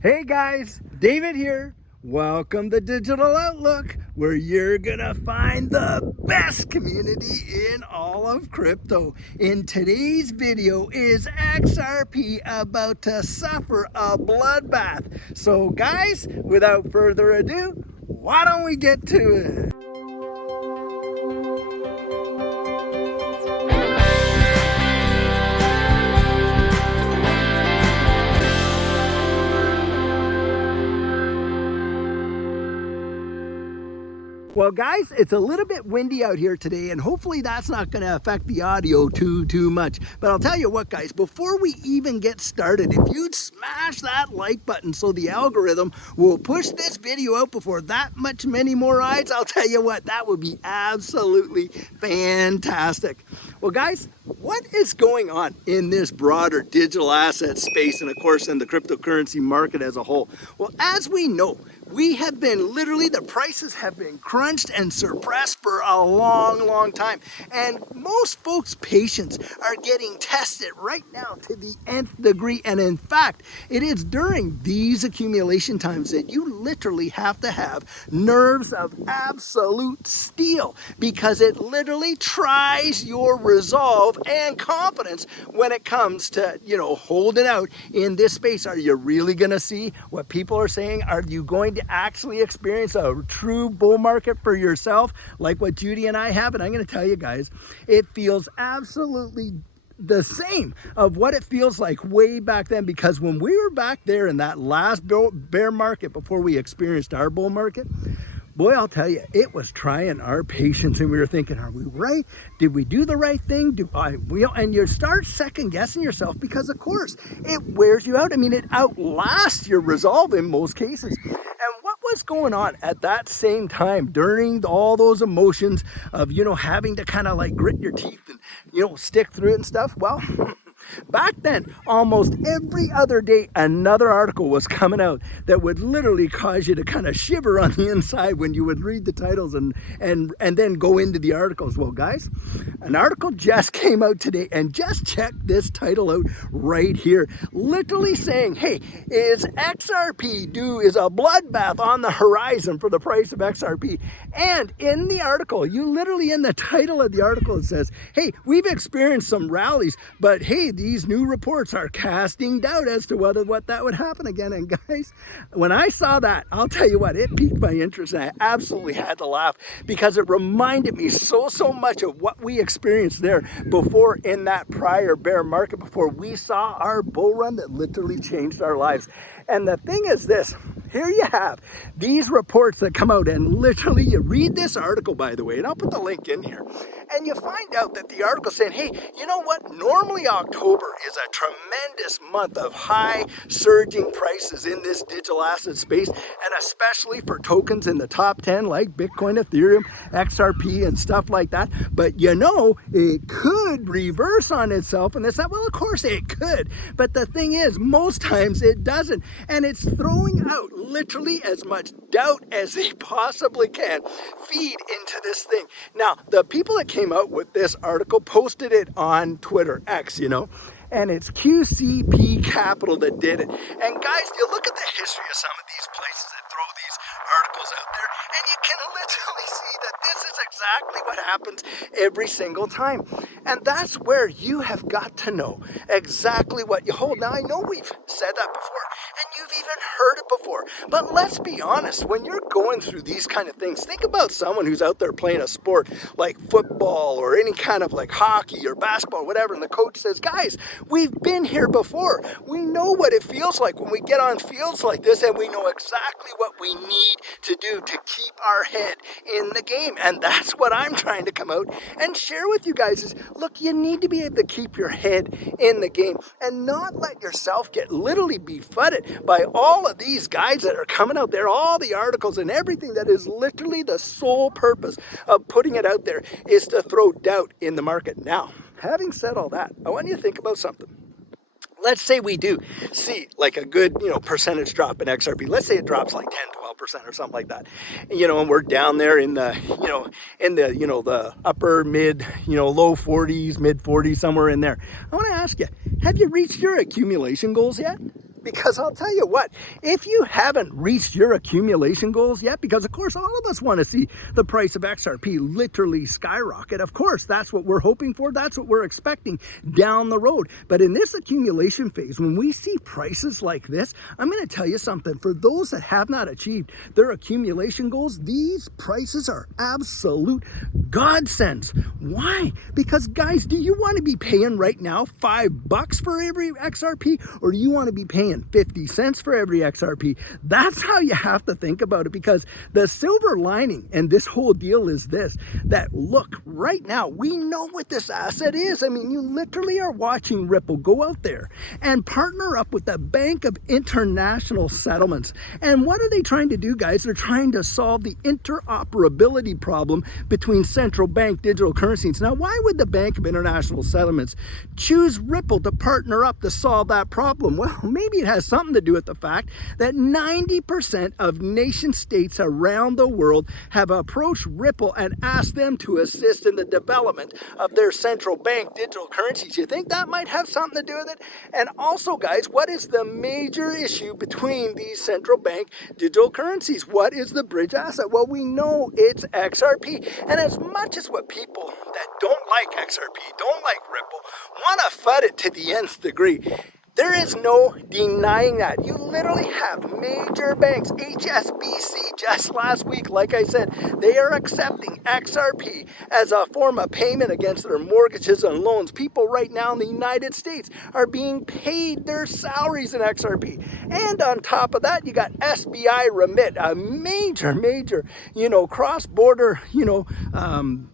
Hey guys, David here. Welcome to Digital Outlook, where you're gonna find the best community in all of crypto. In today's video is XRP about to suffer a bloodbath. So guys, without further ado, why don't we get to it? Well guys, it's a little bit windy out here today, and hopefully that's not going to affect the audio too much. But I'll tell you what guys, before we even get started, if you'd smash that like button so the algorithm will push this video out before that many more eyes, I'll tell you what, that would be absolutely fantastic. Well guys, what is going on in this broader digital asset space, and of course in the cryptocurrency market as a whole? Well, as we know, we have been literally, the prices have been crunched and suppressed for a long time. And most folks' patience are getting tested right now to the nth degree. And in fact, it is during these accumulation times that you literally have to have nerves of absolute steel, because it literally tries your resolve and confidence when it comes to, hold it out in this space. Are you really going to see what people are saying? Are you going to actually experience a true bull market for yourself like what Judy and I have? And I'm going to tell you guys, it feels absolutely the same of what it feels like way back then, because when we were back there in that last bear market before we experienced our bull market, boy, I'll tell you, it was trying our patience, and we were thinking, are we right? Did we do the right thing? And you start second guessing yourself, because of course it wears you out. I mean, it outlasts your resolve in most cases. And what was going on at that same time during all those emotions of, having to kind of like grit your teeth and, stick through it and stuff? Well, back then, almost every other day, another article was coming out that would literally cause you to kind of shiver on the inside when you would read the titles and then go into the articles. Well, guys, an article just came out today, and just check this title out right here. Literally saying, hey, is a bloodbath on the horizon for the price of XRP? And in the article, in the title of the article, it says, hey, we've experienced some rallies, but hey, these new reports are casting doubt as to whether that would happen again. And guys, when I saw that, I'll tell you what, it piqued my interest, and I absolutely had to laugh, because it reminded me so much of what we experienced there before in that prior bear market, before we saw our bull run that literally changed our lives. And the thing is this, here you have these reports that come out, and literally you read this article, by the way, and I'll put the link in here, and you find out that the article saying, hey, you know what, normally October is a tremendous month of high surging prices in this digital asset space, and especially for tokens in the top 10 like Bitcoin, Ethereum, XRP, and stuff like that. But it could reverse on itself, and they said, well, of course it could, but the thing is, most times it doesn't, and it's throwing out literally as much doubt as they possibly can feed into this thing. Now, the people that came out with this article posted it on Twitter, X, and it's QCP Capital that did it. And guys, you look at the history of some of these places that throw these articles out there, and you can literally see that this is exactly what happens every single time. And that's where you have got to know exactly what you hold. Now, I know we've said that before, and you've even heard it before, but let's be honest, when you're going through these kind of things, think about someone who's out there playing a sport like football or any kind of like hockey or basketball, whatever, and the coach says, guys, we've been here before. We know what it feels like when we get on fields like this, and we know exactly what we need to do to keep our head in the game. And that's what I'm trying to come out and share with you guys is, look, you need to be able to keep your head in the game and not let yourself get literally befuddled by all of these guys that are coming out there, all the articles and everything that is literally the sole purpose of putting it out there is to throw doubt in the market. Now, having said all that, I want you to think about something. Let's say we do see like a good, percentage drop in XRP. Let's say it drops like 10-12% or something like that. And we're down there in the, the upper mid, low 40s, mid 40s, somewhere in there. I want to ask you, have you reached your accumulation goals yet? because I'll tell you what, if you haven't reached your accumulation goals yet, because of course all of us want to see the price of XRP literally skyrocket. Of course, that's what we're hoping for. That's what we're expecting down the road. But in this accumulation phase, when we see prices like this, I'm going to tell you something. For those that have not achieved their accumulation goals, these prices are absolute godsends. Why? Because guys, do you want to be paying right now $5 for every XRP, or do you want to be paying 50 cents for every XRP? That's how you have to think about it, because the silver lining and this whole deal is this, that look, right now, we know what this asset is. I mean, you literally are watching Ripple go out there and partner up with the Bank of International Settlements. And what are they trying to do, guys? They're trying to solve the interoperability problem between central bank digital currencies. Now, why would the Bank of International Settlements choose Ripple to partner up to solve that problem? Well, maybe it has something to do with the fact that 90% of nation states around the world have approached Ripple and asked them to assist in the development of their central bank digital currencies. You think that might have something to do with it? And also, guys, what is the major issue between these central bank digital currencies? What is the bridge asset? Well, we know it's XRP. And as much as what people that don't like XRP, don't like Ripple, want to FUD it to the nth degree, there is no denying that. You literally have major banks, HSBC, just last week, like I said, they are accepting XRP as a form of payment against their mortgages and loans. People right now in the United States are being paid their salaries in XRP. And on top of that, you got SBI Remit, a major, cross-border,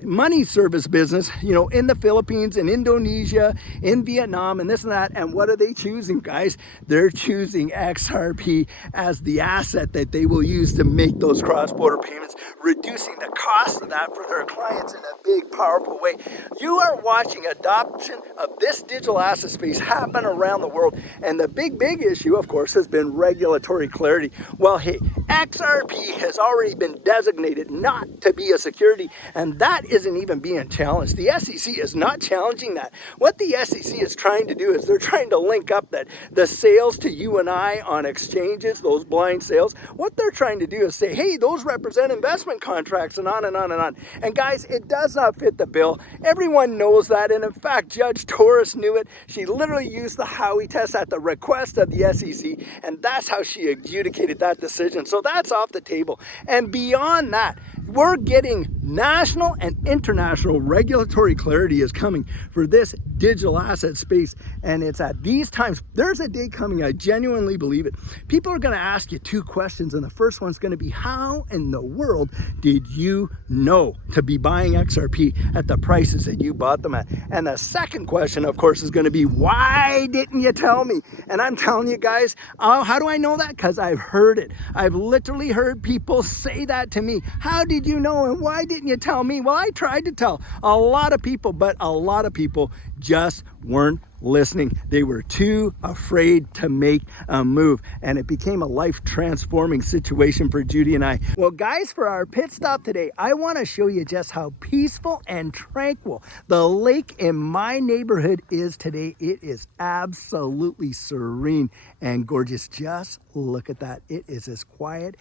money service business, in the Philippines, in Indonesia, in Vietnam, and this and that. And what are they choosing, guys? They're choosing XRP as the asset that they will use to make those cross-border payments, reducing the cost of that for their clients in a big, powerful way. You are watching adoption of this digital asset space happen around the world. And the big issue, of course, has been regulatory clarity. Well, hey, XRP has already been designated not to be a security, and that isn't even being challenged. The SEC is not challenging that. What the SEC is trying to do is they're trying to link up that the sales to you and I on exchanges, those blind sales, what they're trying to do is say, hey, those represent investment contracts, and on and on and on. And guys, it does not fit the bill. Everyone knows that. And in fact, Judge Torres knew it. She literally used the Howey test at the request of the SEC, and that's how she adjudicated that decision. So that's off the table. And beyond that, we're getting national and international regulatory clarity is coming for this digital asset space. And it's at these times, there's a day coming, I genuinely believe it. People are going to ask you two questions. And the first one's going to be, how in the world did you know to be buying XRP at the prices that you bought them at? And the second question, of course, is going to be, why didn't you tell me? And I'm telling you guys, how do I know that? Because I've heard it. I've literally heard people say that to me. How did you know, and why didn't you tell me? Well, I tried to tell a lot of people, but a lot of people just weren't listening. They were too afraid to make a move, and it became a life-transforming situation for Judy and I. Well, guys, for our pit stop today, I want to show you just how peaceful and tranquil the lake in my neighborhood is today. It is absolutely serene and gorgeous. Just look at that. It is as quiet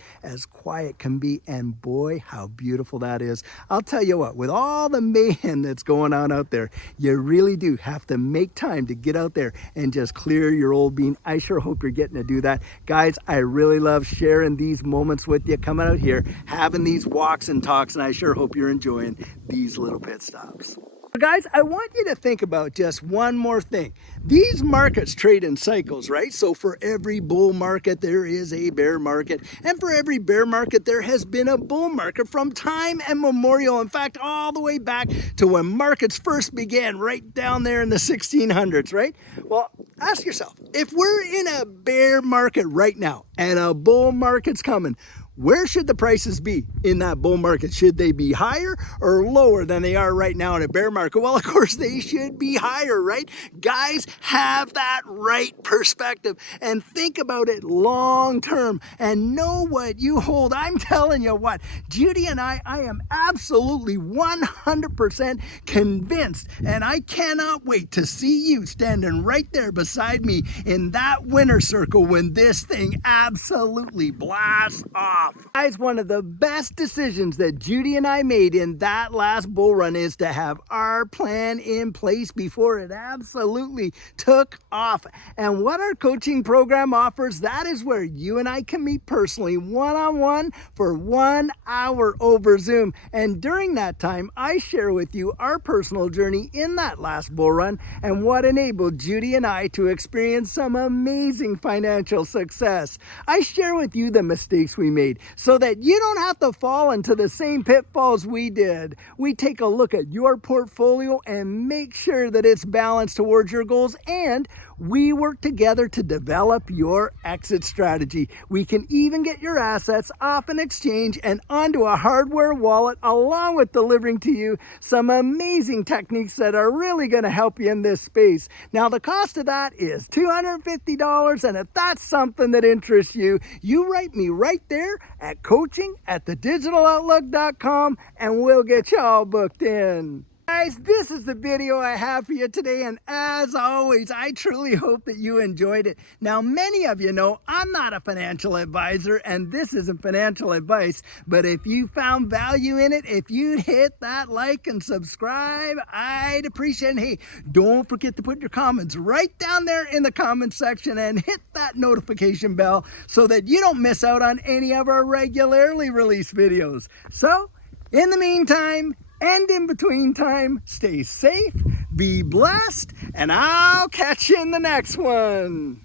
can be, and boy, how beautiful that is. I'll tell you what, with all the mayhem that's going on out there, you really do have to make time to get out there and just clear your old bean. I sure hope you're getting to do that. Guys, I really love sharing these moments with you, coming out here, having these walks and talks, and I sure hope you're enjoying these little pit stops. Guys, I want you to think about just one more thing. These markets trade in cycles, right? So for every bull market, there is a bear market. And for every bear market, there has been a bull market from time immemorial. In fact, all the way back to when markets first began, right down there in the 1600s, right? Well, ask yourself, if we're in a bear market right now and a bull market's coming, where should the prices be in that bull market? Should they be higher or lower than they are right now in a bear market? Well, of course, they should be higher, right? Guys, have that right perspective and think about it long term and know what you hold. I'm telling you what, Judy and I am absolutely 100% convinced, and I cannot wait to see you standing right there beside me in that winner circle when this thing absolutely blasts off. Guys, one of the best decisions that Judy and I made in that last bull run is to have our plan in place before it absolutely took off. And what our coaching program offers, that is where you and I can meet personally one-on-one for 1 hour over Zoom. And during that time, I share with you our personal journey in that last bull run and what enabled Judy and I to experience some amazing financial success. I share with you the mistakes we made so that you don't have to fall into the same pitfalls we did. We take a look at your portfolio and make sure that it's balanced towards your goals, and we work together to develop your exit strategy. We can even get your assets off an exchange and onto a hardware wallet, along with delivering to you some amazing techniques that are really going to help you in this space. Now, the cost of that is $250, and if that's something that interests you, you write me right there at coaching@thedigitaloutlook.com and we'll get you all booked in. Guys, this is the video I have for you today, and as always, I truly hope that you enjoyed it. Now, many of you know I'm not a financial advisor, and this isn't financial advice, but if you found value in it, if you'd hit that like and subscribe, I'd appreciate it. Hey, don't forget to put your comments right down there in the comments section and hit that notification bell so that you don't miss out on any of our regularly released videos. So, in the meantime, and in between time, stay safe, be blessed, and I'll catch you in the next one.